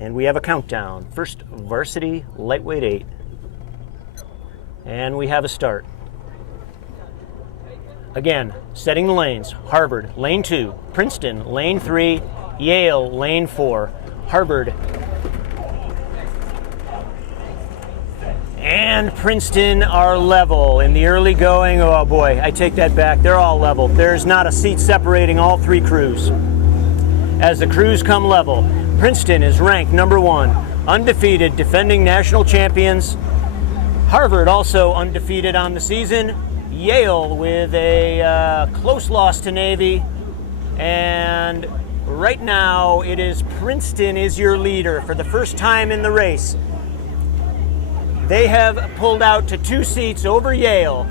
And we have a countdown. First varsity lightweight 8. And we have a start. Again, setting the lanes. Harvard, lane 2. Princeton, lane 3. Yale, lane 4. Harvard and Princeton are level in the early going. Oh boy, I take that back. They're all level. There's not a seat separating all three crews. As the crews come level, Princeton is ranked number 1, undefeated, defending national champions. Harvard also undefeated on the season. Yale with a close loss to Navy. And right now it is Princeton is your leader for the first time in the race. They have pulled out to 2 seats over Yale.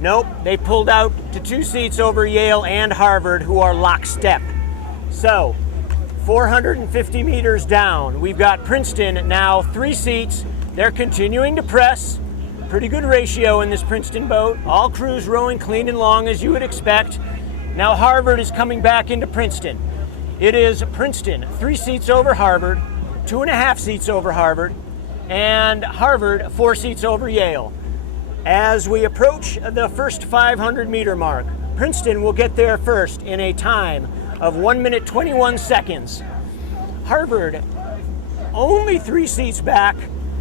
Nope, they pulled out to 2 seats over Yale and Harvard, who are lockstep. So, 450 meters down, we've got Princeton now 3 seats. They're continuing to press. Pretty good ratio in this Princeton boat. All crews rowing clean and long as you would expect. Now Harvard is coming back into Princeton. It is Princeton 3 seats over Harvard, 2.5 seats over Harvard, and Harvard 4 seats over Yale. As we approach the first 500 meter mark, Princeton will get there first in a time of 1 minute 21 seconds. Harvard only 3 seats back,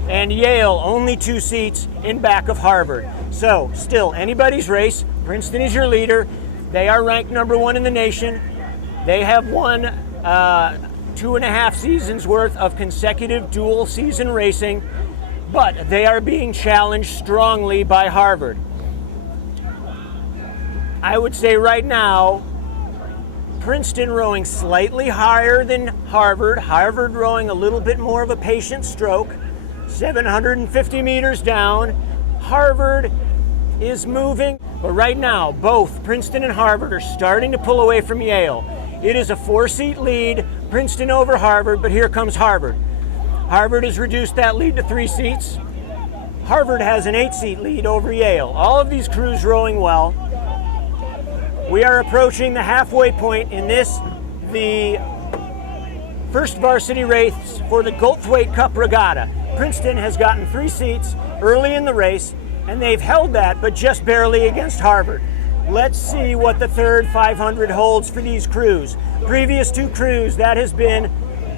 and Yale only 2 seats in back of Harvard. So still anybody's race. Princeton is your leader. They are ranked number 1 in the nation. They have won 2.5 seasons worth of consecutive dual season racing, but they are being challenged strongly by Harvard. I would say right now, Princeton rowing slightly higher than Harvard. Harvard rowing a little bit more of a patient stroke. 750 meters down. Harvard is moving, but right now, both Princeton and Harvard are starting to pull away from Yale. It is a 4-seat lead, Princeton over Harvard, but here comes Harvard. Harvard has reduced that lead to 3 seats. Harvard has an 8-seat lead over Yale. All of these crews rowing well. We are approaching the halfway point in this, the first varsity race for the Goldthwaite Cup Regatta. Princeton has gotten 3 seats early in the race, and they've held that, but just barely against Harvard. Let's see what the third 500 holds for these crews. Previous 2 crews,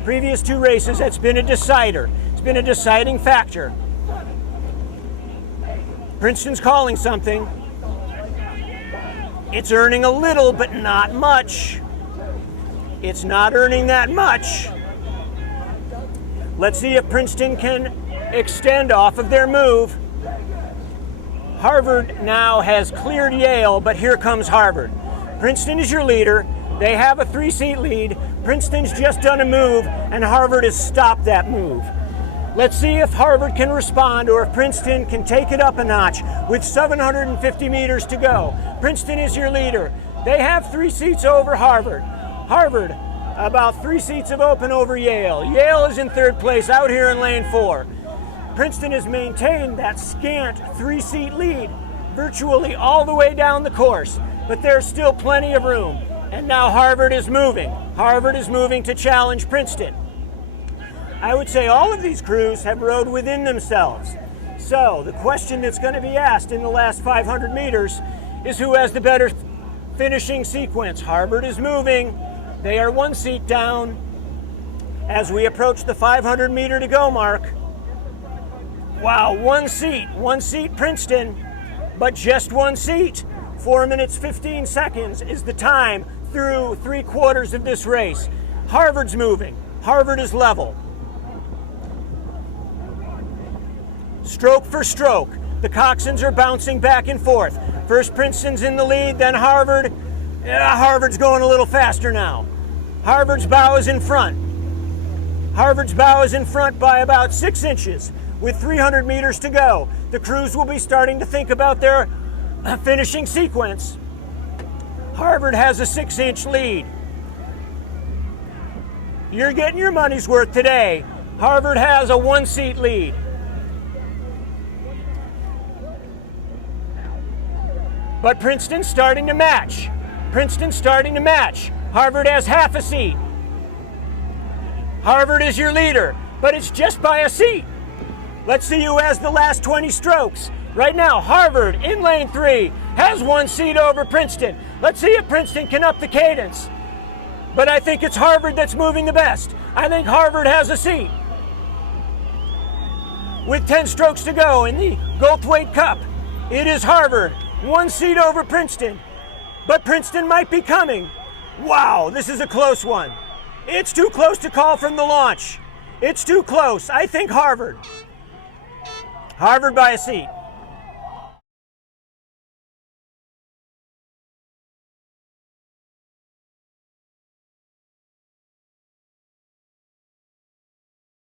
previous 2 races, that's been a decider. It's been a deciding factor. Princeton's calling something. It's earning a little, but not much. It's not earning that much. Let's see if Princeton can extend off of their move. Harvard now has cleared Yale, but here comes Harvard. Princeton is your leader. They have a 3-seat lead. Princeton's just done a move, and Harvard has stopped that move. Let's see if Harvard can respond or if Princeton can take it up a notch with 750 meters to go. Princeton is your leader. They have 3 seats over Harvard. Harvard, about 3 seats of open over Yale. Yale is in 3rd place out here in lane 4. Princeton has maintained that scant 3-seat lead virtually all the way down the course, but there's still plenty of room. And now Harvard is moving. Harvard is moving to challenge Princeton. I would say all of these crews have rowed within themselves. So the question that's going to be asked in the last 500 meters is who has the better finishing sequence. Harvard is moving. They are 1 seat down. As we approach the 500 meter to go mark, wow, 1 seat Princeton, but just 1 seat. 4 minutes 15 seconds is the time through 3/4 of this race. Harvard's moving. Harvard is level. Stroke for stroke, the coxswains are bouncing back and forth. First Princeton's in the lead, then Harvard. Harvard's going a little faster now. Harvard's bow is in front. Harvard's bow is in front by about 6 inches. With 300 meters to go, the crews will be starting to think about their finishing sequence. Harvard has a 6-inch lead. You're getting your money's worth today. Harvard has a 1-seat lead. But Princeton's starting to match. Princeton's starting to match. Harvard has half a seat. Harvard is your leader. but it's just by a seat. Let's see who has the last 20 strokes. Right now, Harvard in lane 3 has 1 seat over Princeton. Let's see if Princeton can up the cadence. But I think it's Harvard that's moving the best. I think Harvard has a seat. With 10 strokes to go in the Goldthwait Cup, it is Harvard, 1 seat over Princeton. But Princeton might be coming. Wow, this is a close one. It's too close to call from the launch. It's too close. I think Harvard. Harvard by a seat.